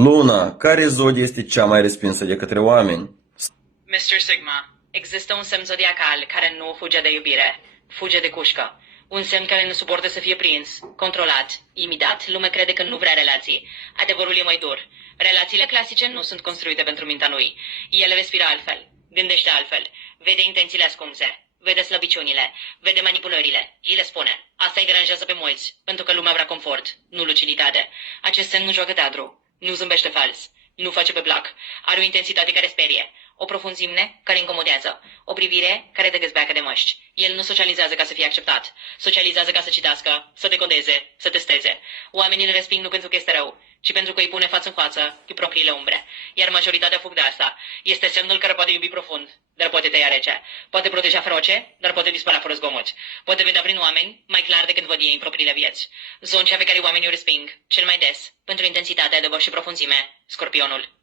Luna, care zodie este cea mai respinsă de către oameni? Mr. Sigma, există un semn zodiacal care nu fuge de iubire, fuge de cușcă. Un semn care nu suportă să fie prins, controlat, imitat. Lumea crede că nu vrea relații. Adevărul e mai dur. Relațiile clasice nu sunt construite pentru mintea lui. El respiră altfel, gândește altfel, vede intențiile ascunse, vede slăbiciunile, vede manipulările. El le spune. Asta îi deranjează pe mulți, pentru că lumea vrea confort, nu luciditate. Acest semn nu joacă teatru, nu zâmbește fals, nu face pe plac. Are o intensitate care sperie, o profunzime care incomodează, o privire care te găzbeacă de măști. El nu socializează ca să fie acceptat, socializează ca să citească, să decodeze, să testeze. Oamenii îl resping nu pentru că este rău, ci pentru că îi pune față în față cu propriile umbre. Iar majoritatea fug de asta. Este semnul care poate iubi profund, dar poate tăia rece. Poate proteja feroce, dar poate dispărea fără zgomot. Poate vedea prin oameni mai clar decât văd ei în propriile vieți. Zoncea pe care oamenii o resping, cel mai des, pentru intensitatea de și profunzime, Scorpionul.